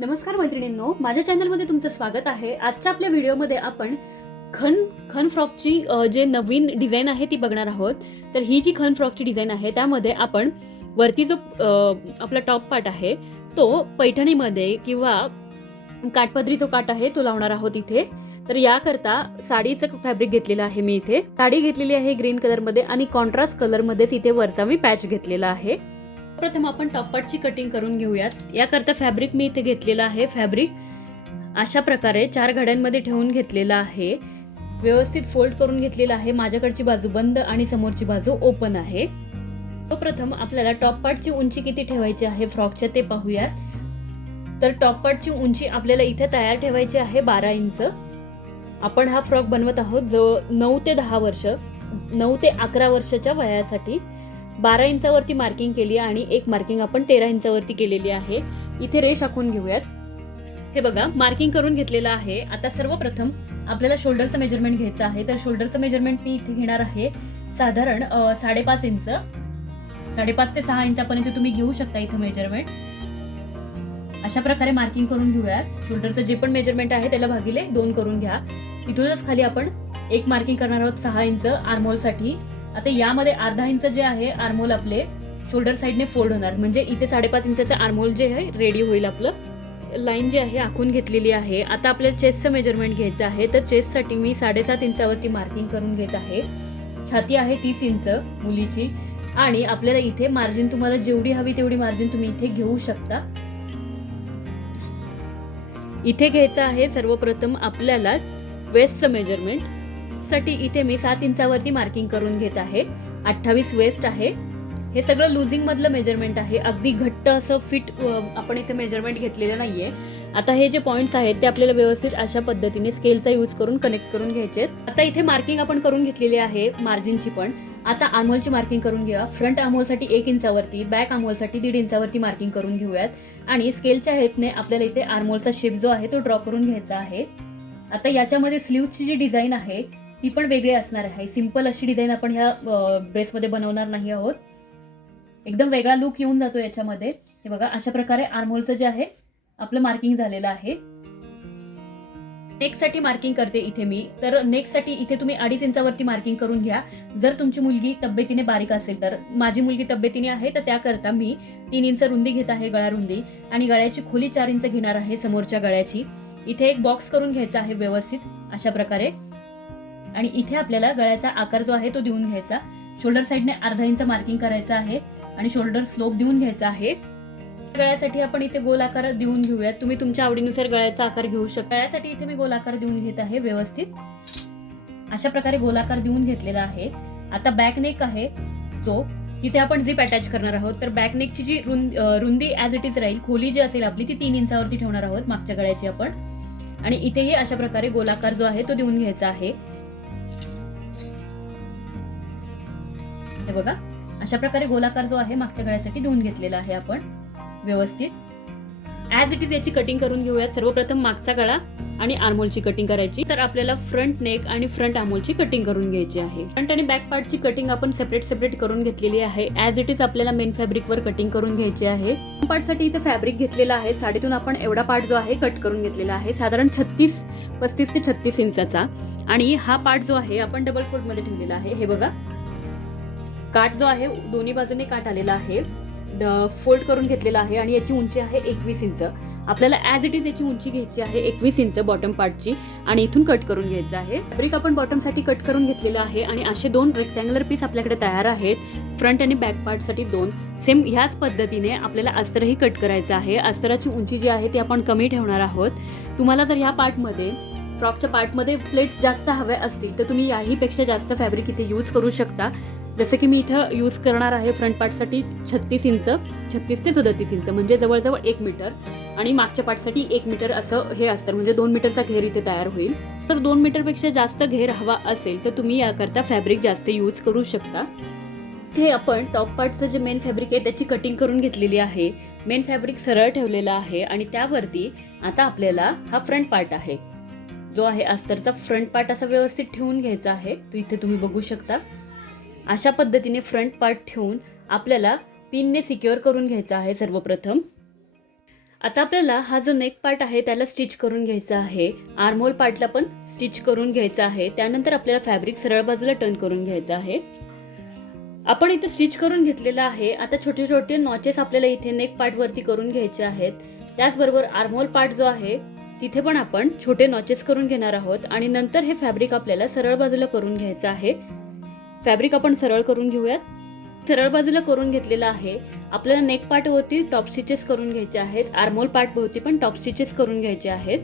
नमस्कार मैत्रिणींनो, माझ्या चॅनलमध्ये तुमचं स्वागत आहे. आजच्या आपल्या व्हिडिओमध्ये आपण खन फ्रॉकची जे नवीन डिझाईन आहे ती बघणार आहोत. तर ही जी खन फ्रॉकची डिझाईन आहे त्यामध्ये आपण वरती जो आपला टॉप पार्ट आहे तो पैठणीमध्ये किंवा काठपदरी जो काठ आहे तो लावणार आहोत इथे. तर याकरता साडीचं फॅब्रिक घेतलेलं आहे मी इथे. साडी घेतलेली आहे ग्रीन कलरमध्ये आणि कॉन्ट्रास्ट कलरमध्येच इथे वरचा मी पॅच घेतलेला आहे. प्रथम आपण टॉप पार्टची कटिंग करून घेऊयात. याकरता फॅब्रिक मी इथे घेतलेला आहे. फॅब्रिक अशा प्रकारे 4 घड्यांमध्ये ठेवून घेतलेला आहे. व्यवस्थित फोल्ड करून घेतलेला आहे. माझ्याकडची बाजू बंद आणि समोरची बाजू ओपन आहे. प्रथम आपल्याला टॉप पार्टची उंची किती ठेवायची आहे फ्रॉकच्या ते पाहूयात. तर टॉप पार्टची उंची आपल्याला इथे तयार ठेवायची आहे 12 इंच. आपण हा फ्रॉक बनवत आहोत जो 9 ते 10 वर्ष 9 ते 11 वर्षाच्या वयासाठी 12 इंचावरती मार्किंग केली आणि एक मार्किंग आपण 13 इंचावरती केलेली आहे. इथे रेष आखून घेऊयात. हे बघा, मार्किंग करून घेतलेलं आहे. आता सर्वप्रथम आपल्याला शोल्डरचं मेजरमेंट घ्यायचं आहे. तर शोल्डरचं मेजरमेंट मी इथे घेणार आहे साधारण 5.5 इंच. 5.5 ते 6 इंचापर्यंत तुम्ही घेऊ शकता इथे मेजरमेंट. अशा प्रकारे मार्किंग करून घेऊयात. शोल्डरचं जे पण मेजरमेंट आहे त्याला भागिले 2 करून घ्या. तिथूनच खाली आपण एक मार्किंग करणार आहोत 6 इंच आर्महोलसाठी. आता यामध्ये अर्धा इंच जे आहे आर्महोल आपले शोल्डर साइडने फोल्ड होणार, म्हणजे इथे 5.5 इंचाचं आर्महोल जे आहे रेडी होईल. आपलं लाईन जी आहे आखून घेतलेली आहे. आता आपल्याला चेस्टचं मेजरमेंट घ्यायचं आहे. तर चेस्टसाठी मी 7.5 इंचावरती मार्किंग करून घेत आहे. छाती आहे 30 इंच मुलीची आणि आपल्याला इथे मार्जिन तुम्हाला जेवढी हवी तेवढी मार्जिन तुम्ही इथे घेऊ शकता. इथे घ्यायचं आहे सर्वप्रथम आपल्याला वेस्टचं मेजरमेंट साठी. इथे मी 7 इंचावरती मार्किंग करून घेत आहे. 28 वेस्ट आहे. हे सगळं लुझिंग मधलं मेजरमेंट आहे. अगदी घट्ट असं फिट आपण इथे मेजरमेंट घेतलेलं नाहीये. आता हे जे पॉइंट्स आहेत ते आपल्याला व्यवस्थित अशा पद्धतीने स्केलचा यूज करून कनेक्ट करून घ्यायचे. आता इथे मार्किंग आपण करून घेतलेली आहे मार्जिनची पण. आता आर्महोलची मार्किंग करून घ्या. फ्रंट आर्महोलसाठी 1 इंचावरती, बॅक आर्महोलसाठी 1.5 इंचावरती मार्किंग करून घेऊयात आणि स्केलच्या हेल्पने आपल्याला इथे आर्महोलचा शेप जो आहे तो ड्रॉ करून घ्यायचा आहे. आता याच्यामध्ये स्लीव्हची जी डिझाईन आहे ती पण वेगळी असणार आहे. सिंपल अशी डिझाईन आपण ह्या ड्रेसमध्ये बनवणार नाही आहोत. एकदम वेगळा लुक येऊन जातो याच्यामध्ये. हे बघा, अशा प्रकारे आर्महोलचं जे आहे आपलं मार्किंग झालेलं आहे. नेकसाठी मार्किंग करते इथे मी. तर नेकसाठी इथे तुम्ही 2.5 इंचावरती मार्किंग करून घ्या. जर तुमची मुलगी तब्येतीने बारीक असेल तर. माझी मुलगी तब्येतीने आहे तर त्याकरता मी 3 इंच रुंदी घेत आहे, गळा रुंदी, आणि गळ्याची खोली 4 इंच घेणार आहे समोरच्या गळ्याची. इथे एक बॉक्स करून घ्यायचा आहे व्यवस्थित अशा प्रकारे आणि इथे आपल्याला गळ्याचा आकार जो आहे तो देऊन घ्यायचा. शोल्डर साइडने अर्धा इंच मार्किंग करायचं आहे आणि शोल्डर स्लोप देऊन घ्यायचा आहे. गळ्यासाठी आपण इथे गोल आकार देऊन घेऊयात. तुम्ही तुमच्या आवडीनुसार गळ्याचा आकार घेऊ शकता. गळ्यासाठी इथे मी गोल आकार देऊन घेत आहे व्यवस्थित. अशा प्रकारे गोल आकार देऊन घेतलेला आहे. आता बॅक नेक आहे जो तिथे आपण झिप अटॅच करणार आहोत. तर बॅक नेकची जी रुंदी ॲज इट इज राहील. खोली जी असेल आपली ती 3 इंचावरती ठेवणार आहोत मागच्या गळ्याची आपण. आणि इथेही अशा प्रकारे गोलाकार जो आहे तो देऊन घ्यायचा आहे. हे बघा, अशा प्रकारे गोलाकार जो आहे मागच्या गळ्यासाठी देऊन घेतलेला आहे आपण व्यवस्थित. ॲज इट इज याची कटिंग करून घेऊयात. सर्वप्रथम मागचा गळा आणि आर्महोलची कटिंग करायची. तर आपल्याला फ्रंट नेक आणि फ्रंट आर्महोलची कटिंग करून घ्यायची आहे. फ्रंट आणि बॅक पार्टची कटिंग आपण सेपरेट करून घेतलेली आहे. ॲज इट इज आपल्याला मेन फॅब्रिकवर कटिंग करून घ्यायची आहे. पार्टसाठी इथे फॅब्रिक घेतलेला आहे. साडीतून आपण एवढा पार्ट जो आहे कट करून घेतलेला आहे, साधारण 35 ते 36 इंचाचा. आणि हा पार्ट जो आहे आपण डबल फोल्ड मध्ये ठेवलेला आहे. हे बघा, काठ जो आहे दोन्ही बाजूने काठ आलेला आहे, फोल्ड करून घेतलेला आहे आणि याची उंची आहे 21 इंच. आपल्याला ॲज इट इज याची उंची घ्यायची आहे 21 इंच बॉटम पार्टची आणि इथून कट करून घ्यायचं आहे. फॅब्रिक आपण बॉटमसाठी कट करून घेतलेलं आहे आणि असे 2 रेक्टँग्युलर पीस आपल्याकडे तयार आहेत. फ्रंट आणि बॅक पार्टसाठी 2. सेम ह्याच पद्धतीने आपल्याला अस्तरही कट करायचं आहे. अस्तराची उंची जी आहे ती आपण कमी ठेवणार आहोत. तुम्हाला जर ह्या पार्टमध्ये फ्रॉकच्या पार्टमध्ये प्लेट्स जास्त हव्या असतील तर तुम्ही याहीपेक्षा जास्त फॅब्रिक इथे यूज करू शकता. जसं की मी इथं यूज करणार आहे फ्रंट पार्टसाठी 36 ते 37 इंच, म्हणजे जवळजवळ 1 मीटर, आणि मागच्या पार्टसाठी 1 मीटर असं हे असतं, म्हणजे 2 मीटरचा घेर इथे तयार होईल. तर 2 मीटरपेक्षा जास्त घेर हवा असेल तर तुम्ही याकरता फॅब्रिक जास्त यूज करू शकता. इथे आपण टॉप पार्टचं जे मेन फॅब्रिक आहे त्याची कटिंग करून घेतलेली आहे. मेन फॅब्रिक सरळ ठेवलेला आहे आणि त्यावरती आता आपल्याला हा फ्रंट पार्ट आहे जो आहे अस्तरचा फ्रंट पार्ट असा व्यवस्थित ठेवून घ्यायचा आहे. तो इथे तुम्ही बघू शकता. अशा पद्धतीने फ्रंट पार्ट ठेवून आपल्याला पिनने सिक्युअर करून घ्यायचा आहे सर्वप्रथम. आता आपल्याला हा जो नेक पार्ट आहे त्याला स्टिच करून घ्यायचा आहे, आर्महोल पार्टला पण स्टिच करून घ्यायचा आहे. त्यानंतर आपल्याला फॅब्रिक सरळ बाजूला टर्न करून घ्यायचं आहे. आपण इथे स्टिच करून घेतलेला आहे. आता छोटे छोटे नॉचेस आपल्याला इथे नेक पार्ट वरती करून घ्यायचे आहेत. त्याचबरोबर आर्महोल पार्ट जो आहे तिथे पण आपण छोटे नॉचेस करून घेणार आहोत आणि नंतर हे फॅब्रिक आपल्याला सरळ बाजूला करून घ्यायचं आहे. फॅब्रिक आपण सरळ करून घेऊयात. सरळ बाजूला करून घेतलेला आहे. आपल्याला नेक पार्ट वरती टॉप स्टिचेस करून घ्यायचे आहेत, आर्महोल पार्ट भोवती पण टॉप स्टिचेस करून घ्यायचे आहेत.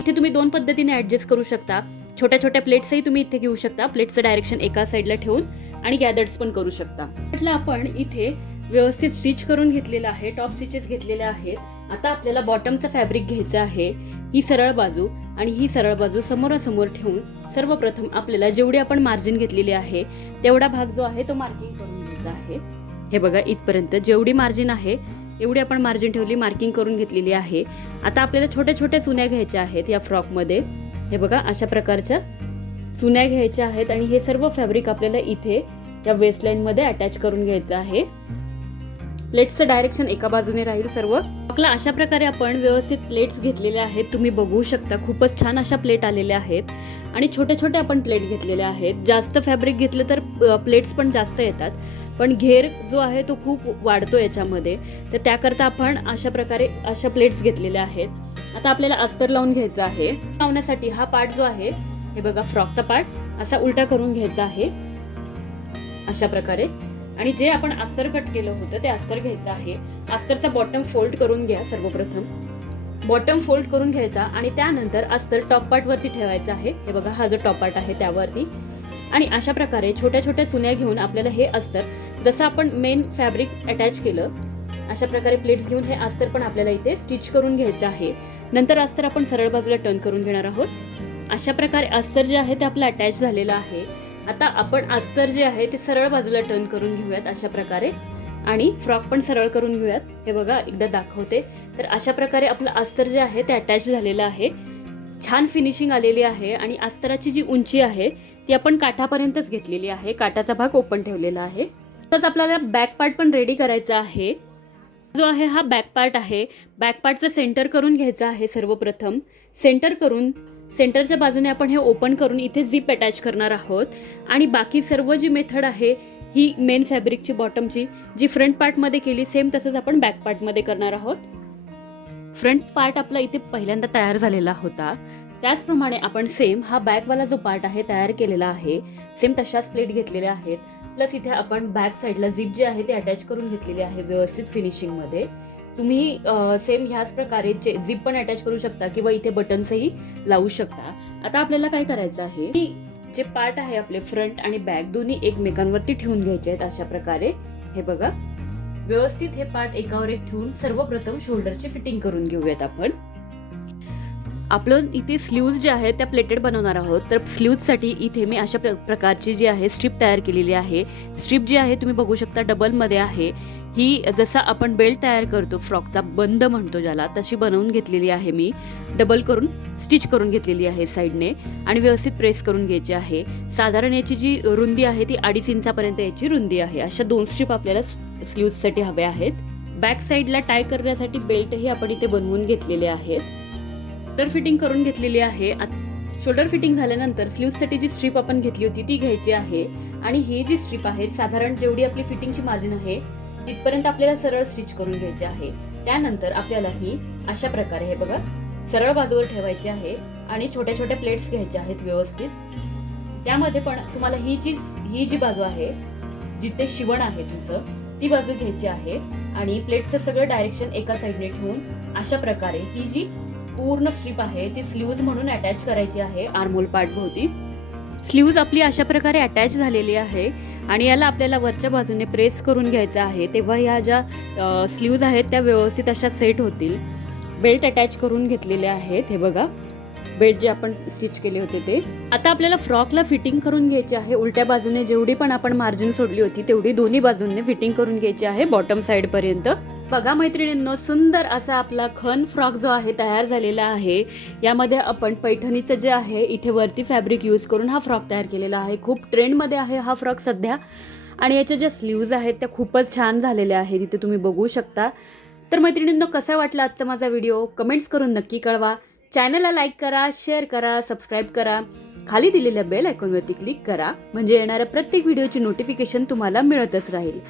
इथे तुम्ही दोन पद्धतीने ऍडजस्ट करू शकता. छोट्या छोट्या प्लेट्सही तुम्ही इथे घेऊ शकता. प्लेट्सचं डायरेक्शन एका साईडला ठेवून आणि गॅदर्स पण करू शकता. म्हटलं आपण इथे व्यवस्थित स्टिच करून घेतलेलं आहे, टॉप स्टिचेस घेतलेले आहेत. आता आपल्याला बॉटमचं फॅब्रिक घ्यायचं आहे. ही सरळ बाजू आणि ही सरळ बाजू समोरासमोर ठेवून सर्वप्रथम आपल्याला जेवढी आपण मार्जिन घेतलेली आहे तेवढा भाग जो आहे तो मार्किंग करून घ्यायचा आहे. हे बघा, इथपर्यंत जेवढी मार्जिन आहे एवढी आपण मार्जिन ठेवली, मार्किंग करून घेतलेली आहे. आता आपल्याला छोट्या छोट्या चुन्या घ्यायच्या आहेत या फ्रॉकमध्ये. हे बघा, अशा प्रकारच्या चुन्या घ्यायच्या आहेत आणि हे सर्व फॅब्रिक आपल्याला इथे या वेस्टलाईनमध्ये अटॅच करून घ्यायचं आहे. प्लेट्सचं डायरेक्शन एका बाजूने राहील सर्व. आपला अशा प्रकारे आपण व्यवस्थित प्लेट्स घेतलेल्या आहेत. तुम्ही बघू शकता खूपच छान अशा प्लेट आलेल्या आहेत आणि छोट्या छोट्या आपण प्लेट घेतलेल्या आहेत. जास्त फॅब्रिक घेतलं तर प्लेट्स पण जास्त येतात, पण घेर जो आहे तो खूप वाढतो याच्यामध्ये, तर त्याकरता आपण अशा प्रकारे अशा प्लेट्स घेतलेल्या आहेत. आता आपल्याला अस्तर लावून घ्यायचं आहे. लावण्यासाठी हा पार्ट जो आहे, हे बघा फ्रॉकचा पार्ट असा उलटा करून घ्यायचा आहे अशा प्रकारे. आणि जे आपण अस्तर कट केलं होतं ते अस्तर घ्यायचं आहे. अस्तरचा बॉटम फोल्ड करून घ्या. सर्वप्रथम बॉटम फोल्ड करून घ्यायचा आणि त्यानंतर अस्तर टॉप पार्ट वरती ठेवायचा आहे. हे बघा, हा जो टॉप पार्ट आहे त्यावरती. आणि अशा प्रकारे छोट्या छोट्या चुन्या घेऊन आपल्याला हे अस्तर, जसं आपण मेन फॅब्रिक अटॅच केलं अशा प्रकारे प्लेट्स घेऊन हे अस्तर पण आपल्याला इथे स्टिच करून घ्यायचं आहे. नंतर अस्तर आपण सरळ बाजूला टर्न करून घेणार आहोत. अशा प्रकारे अस्तर जे आहे ते आपलं अटॅच झालेलं आहे. आता आपण अस्तर जे आहे ते सरळ बाजूला टर्न करून घेऊयात अशा प्रकारे आणि फ्रॉक पण सरळ करून घेऊयात. हे बघा, एकदा दाखवते. तर अशा प्रकारे आपलं अस्तर जे आहे ते अटॅच झालेलं आहे. छान फिनिशिंग आलेली आहे आणि अस्तराची जी उंची आहे ती आपण काठापर्यंतच घेतलेली आहे. काठाचा भाग ओपन ठेवलेला आहे. तसंच आपल्याला बॅक पार्ट पण रेडी करायचा आहे. जो आहे हा बॅक पार्ट आहे. बॅक पार्टचं सेंटर करून घ्यायचं आहे. सर्वप्रथम सेंटर करून सेंटरच्या बाजूने आपण हे ओपन करून इथे झिप अटॅच करणार आहोत. आणि बाकी सर्व जी मेथड आहे ही मेन फॅब्रिकची बॉटमची जी फ्रंट पार्टमध्ये केली सेम तसंच आपण बॅक पार्टमध्ये करणार आहोत. फ्रंट पार्ट आपला इथे पहिल्यांदा तयार झालेला होता, त्याचप्रमाणे आपण सेम हा बॅकवाला जो पार्ट आहे तयार केलेला आहे. सेम तशाच प्लेट घेतलेल्या आहेत. प्लस इथे आपण बॅक साईडला झिप जे आहे ते अटॅच करून घेतलेली आहे व्यवस्थित फिनिशिंगमध्ये. तुम्ही सेम ह्याच प्रकारे झिप पण अटॅच करू शकता किंवा इथे बटन्सही लावू शकता. आता आपल्याला काय करायचं आहे की जे पार्ट आहे आपले फ्रंट आणि बॅक दोन्ही एकमेकांवरती ठेवून घ्यायचे आहेत अशा प्रकारे. हे बघा, व्यवस्थित हे पार्ट एकावर एक ठेवून सर्वप्रथम शोल्डरची फिटिंग करून घेऊयात आपण. आपलं इथे स्लीव्ज जे आहे त्या प्लेटेड बनवणार आहोत. तर स्लीव्जसाठी इथे मी अशा प्रकारची जी आहे स्ट्रीप तयार केलेली आहे. स्ट्रीप जी आहे तुम्ही बघू शकता डबलमध्ये आहे. ही जसा आपण बेल्ट तयार करतो फ्रॉकचा बंद म्हणतो ज्याला, तशी बनवून घेतलेली आहे. मी डबल करून स्टिच करून घेतलेली आहे साईडने आणि व्यवस्थित प्रेस करून घ्यायची आहे. साधारण याची जी रुंदी आहे ती 2.5 इंचापर्यंत याची रुंदी आहे. अशा 2 स्ट्रीप आपल्याला स्लीव्जसाठी हव्या आहेत. बॅक साईडला टाय करण्यासाठी बेल्टही आपण इथे बनवून घेतलेले आहेत. शोल्डर फिटिंग करून घेतलेली आहे. शोल्डर फिटिंग झाल्यानंतर स्लीव्जसाठी जी स्ट्रीप आपण घेतली होती ती घ्यायची आहे आणि ही जी स्ट्रीप आहे साधारण जेवढी आपली फिटिंगची मार्जिन आहे तिथपर्यंत आपल्याला सरळ स्टिच करून घ्यायची आहे. त्यानंतर आपल्याला ही अशा प्रकारे हे बघा सरळ बाजूवर ठेवायची आहे आणि छोट्या छोट्या प्लेट्स घ्यायच्या आहेत व्यवस्थित. त्यामध्ये पण तुम्हाला ही जी बाजू आहे जिथे शिवण आहे तुमचं ती बाजू घ्यायची आहे आणि प्लेटचं सगळं डायरेक्शन एका साईडने ठेवून अशा प्रकारे ही जी पूर्ण स्ट्रीप आहे ती स्लीव्ज म्हणून अटॅच करायची आहे आर्महोल पार्ट भोवती. स्लीव्ज आपली अशा प्रकारे अटॅच झालेली आहे आणि याला आपल्याला वरच्या बाजूने प्रेस करून घ्यायचं आहे. तेव्हा ह्या ज्या स्लीव्ज आहेत त्या व्यवस्थित अशा सेट होतील. बेल्ट अटॅच करून घेतलेले आहेत. हे बघा, बेल्ट जे आपण स्टिच केले होते ते. आता आपल्याला फ्रॉकला फिटिंग करून घ्यायची आहे. उलट्या बाजूने जेवढी पण आपण मार्जिन सोडली होती तेवढी दोन्ही बाजूंनी फिटिंग करून घ्यायची आहे बॉटम साईड पर्यंत. बघा मैत्रिणींनो, सुंदर असा आपला खन फ्रॉक जो आहे तयार झालेला आहे. यामध्ये आपण पैठणीचं जे आहे इथे वरती फॅब्रिक यूज करून हा फ्रॉक तयार केलेला आहे. खूप ट्रेंडमध्ये आहे हा फ्रॉक सध्या आणि याच्या ज्या स्लीव्ज आहेत त्या खूपच छान झालेल्या आहेत. इथे तुम्ही बघू शकता तर मैत्रिणींनो, कसा वाटला आजचा माझा व्हिडिओ कमेंट्स करून नक्की कळवा. चॅनलला लाईक करा, शेअर करा, सबस्क्राईब करा. खाली दिलेल्या बेल आयकॉनवरती क्लिक करा म्हणजे येणाऱ्या प्रत्येक व्हिडिओची नोटिफिकेशन तुम्हाला मिळतच राहील.